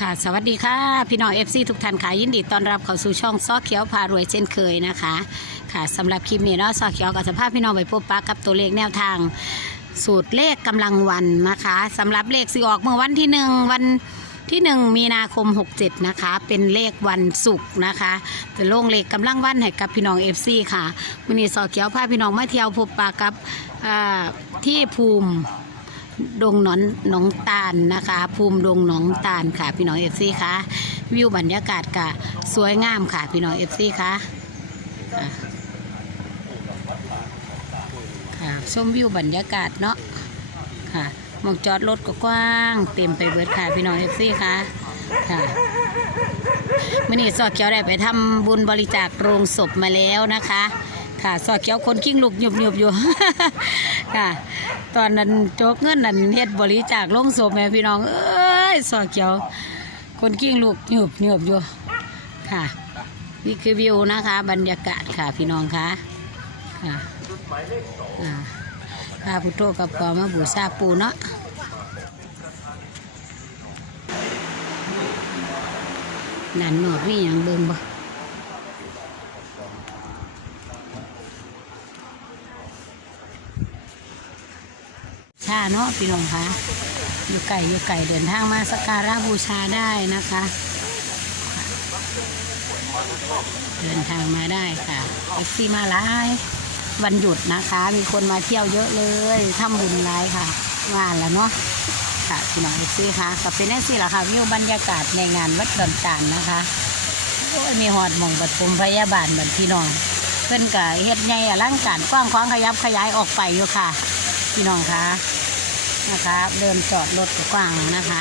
ค่ะสวัสดีค่ะพี่น้องเอฟซีทุกท่านค่ะยินดีต้อนรับเข้าสู่ช่องซอเขียวพารวยเช่นเคยนะคะค่ะสำหรับคลิปนี้เนาะซอเขียวกับสภาพพี่น้องไปพบปะกับตัวเลขแนวทาง สูตรเลขกำลังวันนะคะสำหรับเลขสิออกเมื่อวันที่หนึ่งวันที่หนึ่งมีนาคม 67 นะคะ เป็นเลขวันศุกร์นะคะเป็นลงเลขกำลังวันให้กับพี่น้องเอฟซีค่ะวันนี้ซอเขียวพาพี่น้องมาเที่ยวพบปะกับที่ภูมิ ดงหนอนหนองตาลนะคะ ภูมิดงหนองตาลค่ะ พี่น้องเอฟซีค่ะวิวบรรยากาศกะสวยงามค่ะ พี่น้องเอฟซีค่ะค่ะชมวิวบรรยากาศเนาะค่ะมองจอดรถก็กว้างเต็มไปเบิดค่ะพี่น้องเอฟซีค่ะค่ะมื่อนี้สอดเขียวได้ไปทำบุญบริจาคโรงศพมาแล้วนะคะ ค่ะสอดเขี้ยวคนกิ้งลูกหยุบหยุบอยู่ ค่ะ ตอนนั้นโจกเงินนั่นเฮ็ดบริจาคลงศพแม่พี่น้อง เอ้ยสอเขี้ยว คนกิ้งลูกหยุบหยุบอยู่ ค่ะ นี่คือวิวนะคะ บรรยากาศค่ะพี่น้องค่ะค่ะอ่าพาพุทโธกับปอมาบูชาปูเนาะนั่นหนอกมีอย่างเบิ่งบ่าเนาะพี่น้องคะอยู่ไก่อยู่ไก่เดินทางมาสักการะบูชาได้นะคะ เดินทางมาได้ค่ะเอฟซีมาหลายวันหยุดนะคะ มีคนมาเที่ยวเยอะเลยทำบุญหลายค่ะว่าแล้วเนาะค่ะพี่น้องเอฟซีค่ะก็เป็นแน่สิละค่ะวิวบรรยากาศในงานวัดดอนจานนะคะโอ้ยมีหอดมองปฐมพยาบาลเหมือนพี่น้องเพิ่อนกะเฮ็ดใหญ่อลังการกว้างขวางขยับขยายออกไปอยู่ค่ะ พี่น้องคะ นะคะ เดินจอดรถกว้างนะคะ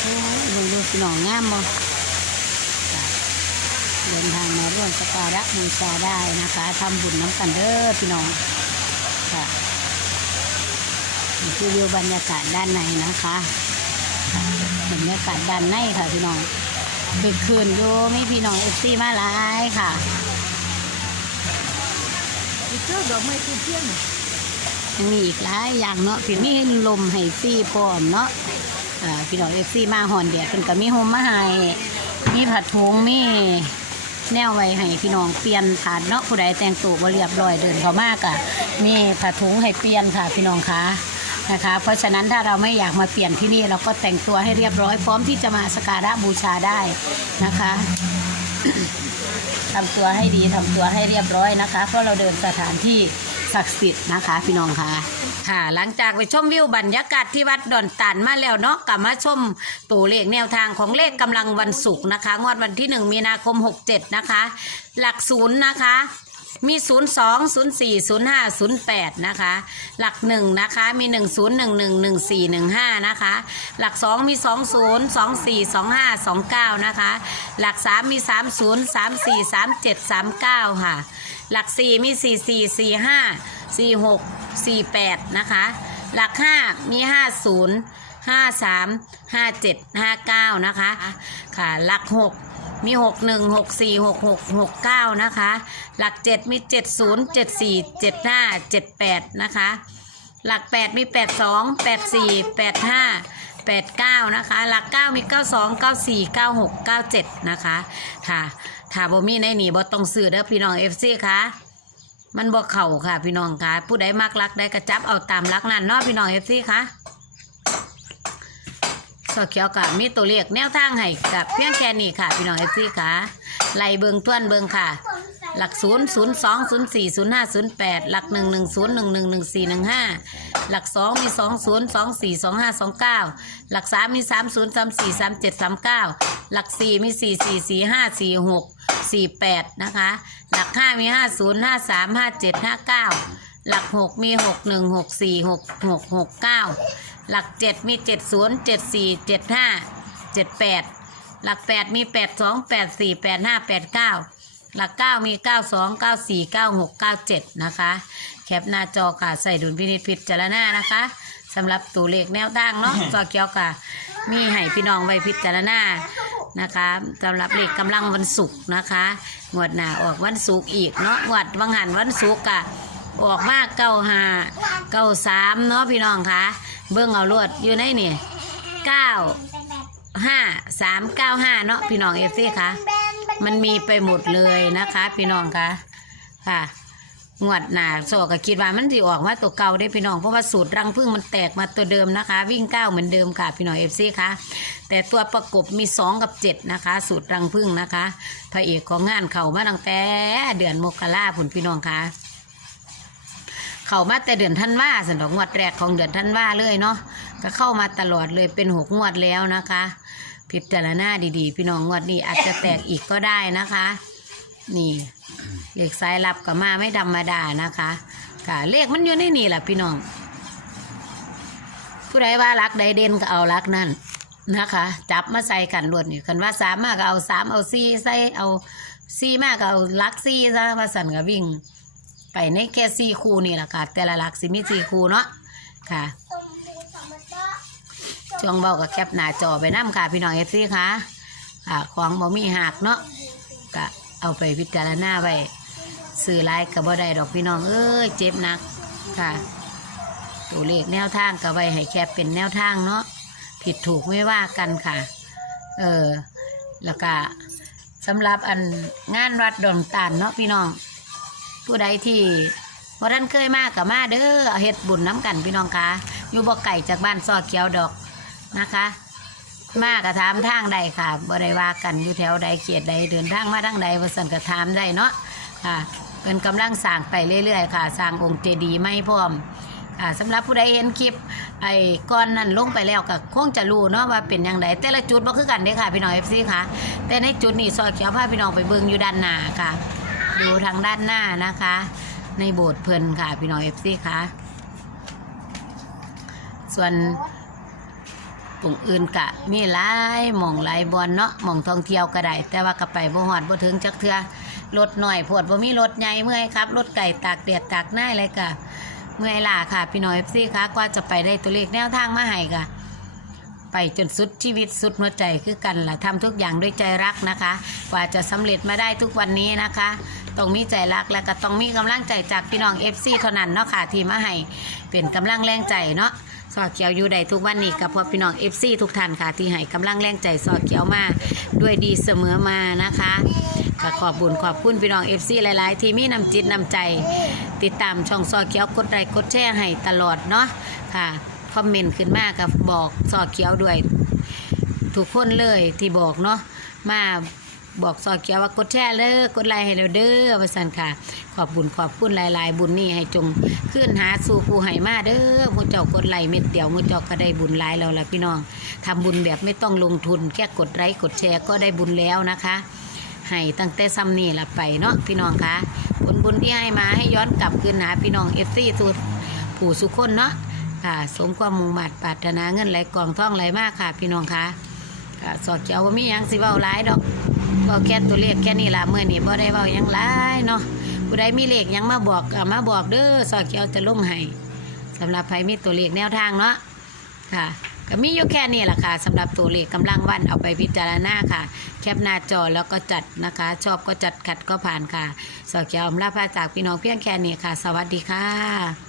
โอ้ยดูดูพี่น้องงามบ่เดินทางมาร่วมสัการะบูชาได้นะคะทำบุญน้ำกันเด้อพี่น้องค่ะคือวิวบรรยากาศด้านในนะคะบรรยากาศด้านในค่ะพี่น้องคึกคืนอยู่มีพี่น้องเอฟซีมาหลายค่ะอีกเจ้าดอกไม้ทูบเทียน ยังมีอีกหลายอย่างเนาะพี่มีลมให้ฟรีพร้อมเนาะพี่น้องเอฟซีมาหอนแดดเพิ่นก็มีโฮมมาให้มีผัดถุงมีแนวไว้ให้พี่น้องเปลี่ยนผ่านเนาะผู้ใดแต่งตัวบ่เรียบร้อยเดินเข้ามากอะมีผัดถุงให้เปลี่ยนค่ะพี่น้องคะนะคะ เพราะฉะนั้นถ้าเราไม่อยากมาเปลี่ยนที่นี่เราก็แต่งตัวให้เรียบร้อยพร้อมที่จะมาสกการะบูชาได้นะคะทำตัวให้ดีทำตัวให้เรียบร้อยนะคะ เพราะเราเดินสถานที่ ศักดิ์สิทธิ์นะคะ พี่น้องค่ะ ค่ะ หลังจากไปชมวิวบรรยากาศที่วัดดอนตันมาแล้วเนาะกลับมาชมตัวเลขแนวทางของเลขกำลังวันศุกร์นะคะ งวดวันที่ 1 มีนาคม 67 นะคะ หลักศูนย์นะคะมี 0 2 0 4 0 5 0 8 นะคะ หลัก 1 นะคะ มี 1 0 1 1 1 4 1 5 นะคะ หลัก 2 มี 2 0 2 4 2 5 2 9 นะคะ หลัก 3 มี 3 0 3 4 3 7 3 9 ค่ะ หลัก4มี4 4 4 5 4 6 4 8นะคะ หลัก5มี5 0 5 3 5 7 5 9นะคะค่ะหลัก6มี 6 1 6 4 6 6 6 9 นะคะ หลัก 7 มี 7 0 7 4 7 5 7 8 นะคะ หลัก 8 มี 8 2 8 4 8 5 8 9 นะคะ หลัก 9 มี 9 2 9 4 9 6 9 7 นะคะ ค่ะ ถ้าบ่มีในนี่บ่ต้องซื้อเด้อพี่น้องเอฟซีค่ะมันบ่เข่าค่ะ พี่น้องค่ะ ผู้ใดมักรักได้กระจับเอาตามรักนั่นเนาะพี่น้องเอฟซีค่ะสอเขียวกับมีตัวเลขแนวทางให้กับเพียงแค่นี้ค่ะ พี่น้องเอฟซีค่ะไล่เบิงต้วนเบิงค่ะ หลักศูนย์ศูนย์สองศูนย์สี่ศูนย์ห้าศูนย์แปดหลักหนึ่งหนึ่งศูนย์หนึ่งหนึ่งหนึ่งสี่หนึ่งห้าหลักสองมีสองศูนย์สองสี่สองห้าสองเก้าหลักสามมีสามศูนย์สามสี่สามเจ็ดสามเก้าหลักสี่มีสี่สี่สี่ห้าสี่หกสี่แปดนะคะ หลักห้ามีห้าศูนย์ห้าสามห้าเจ็ดห้าเก้าหลักหกมีหกหนึ่งหกสี่หกหกหกเก้าหลักเจ็ดมีเจ็ดศูนย์เจ็ดสี่เจ็ดห้าเจ็ดแปดหลักแปดมีแปดสองแปดสี่แปดห้าแปดเก้า หลักเก้ามีเก้าสองเก้าสี่เก้าหกเก้าเจ็ดนะคะ แคปหน้าจอค่ะ ใส่ดุลพินิจพิจารณานะคะสำหรับตัวเลขแนวตั้งเนาะจอเกี่ยวกับมีให้พี่น้องไว้พิจารณานะคะสำหรับเลขกำลังวันศุกร์นะคะงวดหน้าออกวันศุกร์อีกเนาะงวดวังหันวันศุกร์อะออกมาเก้าห้าเก้าสามเนาะพี่น้องคะเบิ่งเอารวดอยู่ในนี่เก้าห้าสามเก้าห้าเนาะพี่น้องเอฟซีคะ มันมีไปหมดเลยนะคะ พี่น้องคะค่ะงวดหนาโซก็คิดว่ามันสิออกมาตัวเก่าได้พี่น้องเพราะว่าสูตรรังพึ่งมันแตกมาตัวเดิมนะคะ วิ่งเก้าเหมือนเดิมค่ะพี่น้องเอฟซีคะแต่ตัวประกบมีสองกับเจ็ดนะคะ สูตรรังพึ่งนะคะพระเอกของงานเข่ามาตั้งแต่เดือนมกราผุนพี่น้องคะเขามาแต่เดือนท่านว่าสันดอกงวดแรกของเดือนท่านว่าเลยเนาะก็เข้ามาตลอดเลยเป็นหกงวดแล้วนะคะ พิจารณาดีๆ พี่น้องงวดนี้อาจจะแตกอีกก็ได้นะคะ นี่เลขสายลับก็มาไม่ธรรมดานะคะค่ะเลขมันอยู่ในนี่แหละพี่น้อง ผู้ใดว่ารักใดเด่นก็เอารักนั่นนะคะ จับมาใส่กันรวดนี่คันว่าสามมากก็เอาสามเอาสี่ใส่เอาสี่มากก็เอาลักสี่ซะว่าสันก็วิ่ง ไปในแค่สี่คูนี่แหละค่ะแต่ละลักสิมีสี่คูเนาะค่ะ ช่วงเบากับแคปหน้าจอไปน้ำค่ะ พี่น้องเอฟซีค่ะค่ะของบ่มีหักเนาะก็เอาไปพิจารณาไว้ซื้อหลายกับบ่ได้ดอกพี่น้องเอ้ยเจ็บหนักค่ะ ตัวเลขแนวทางก็ไว้ให้แคปเป็นแนวทางเนาะผิดถูกไม่ว่ากันค่ะ เออแล้วก็สำหรับอันงานวัดดอนตานเนาะพี่น้อง ผู้ใดที่พอท่านเคยมากกับมาเด้อเอาเฮ็ดบุญน้ำกันพี่น้องคะอยู่บ่ไก่จากบ้านซอเขียวดอก นะคะ มากระถามทางใดค่ะบ่ได้ว่ากันอยู่แถวใดเขียดใดเดินทางมาทางใดว่าสั่นกระถามได้เนาะค่ะเป็นกำลังสร้างไปเรื่อยๆ ค่ะ สร้างองค์เจดีย์ไม่พร้อมค่ะสำหรับผู้ใดเห็นคลิป ไอ้ก้อนนั้นลงไปแล้วก็คงจะรู้เนาะว่าเป็นอย่างไรแต่ละจุดบ่คือกันเด้ค่ะพี่น้อง FC ค่ะ แต่ในจุดนี้ซอยเขียวพาพี่น้องไปเบิ่งอยู่ด้านหน้าค่ะ ดูทางด้านหน้านะคะ ในโบสถ์เพลินค่ะพี่น้อง FC ค่ะ ส่วน ปุ่งอื่นกะ มีหลายหม่องหลายบอนเนาะหม่องท่องเที่ยวก็ได้ แต่ว่าก็ไปบ่ฮอดบ่ถึงจักเทื่อรถหน่อยโพดบ่มีรถใหญ่เมื่อยครับรถไก่ตากแดดตากหน้าอะไรก็เมื่อยล่าค่ะ พี่น้อง FC ค่ะกว่าจะไปได้ตัวเลขแนวทางมาให้ค่ะไปจนสุดชีวิตสุดหัวใจคือกันล่ะทำทุกอย่างด้วยใจรักนะคะ กว่าจะสำเร็จมาได้ทุกวันนี้นะคะต้องมีใจรักและก็ต้องมีกำลังใจจากพี่น้อง FC เท่านั้นเนาะค่ะที่มาให้เป็นกำลังแรงใจเนาะ สอเขียวอยู่ใดทุกวันนี้กับพวกพี่น้อง FC ทุกท่านค่ะ ที่ให้กำลังแรงใจสอเขียวมาด้วยดีเสมอมานะคะก็ขอบบุญขอบคุณพี่น้อง FC หลาย ๆ ที่มีน้ำจิตน้ำใจ ติดตามช่องซอเขียวกดไลค์กดแชร์ให้ตลอดเนาะค่ะคอมเมนต์ขึ้นมากับบอกซอเขียวด้วยทุกคนเลยที่บอกเนาะมา บอกซอเกียวว่ากดแชร์เลยกดไลค์ให้เราเด้อว่าซั่นค่ะ ขอบบุญขอบคุณหลาย ๆ บุญนี้ให้จงขึ้นหาสู่ผู้ให้มาเด้อมูเจ้ากดไลค์เม็ดเดียวมูเจ้าก็ได้บุญหลายแล้วล่ะพี่น้องทำบุญแบบไม่ต้องลงทุน แค่กดไลค์กดแชร์ก็ได้บุญแล้วนะคะให้ตั้งแต่ซ้ำนี่ละไปเนาะพี่น้องคะผลบุญที่ให้มาให้ย้อนกลับคืนหาพี่น้องเอฟซีสุดผู้สุคนเนาะค่ะสมความมุ่งมั่นปรารถนาเงินไหลกองท่องไหลมากค่ะ พี่น้องคะค่ะสอดเจ้าว่ามียังสิเว้าหลายดอก เว้าแค่ตัวเลขแค่นี้ละเมื่อนี้บ่ได้เว้ายังหลายเนาะผู้ใดมีเลขยังมาบอกมาบอกเด้อสอดเจ้าจะลงให้สำหรับใครมีตัวเลขแนวทางเนาะค่ะก็มีอยู่แค่นี้แหละค่ะสำหรับตัวเลขกำลังวันเอาไปพิจารณาค่ะ แคปหน้าจอแล้วก็จัดนะคะ ชอบก็จัดขัดก็ผ่านค่ะ สอเขียวอำลาพาจากพี่น้องเพียงแค่นี้ค่ะ สวัสดีค่ะ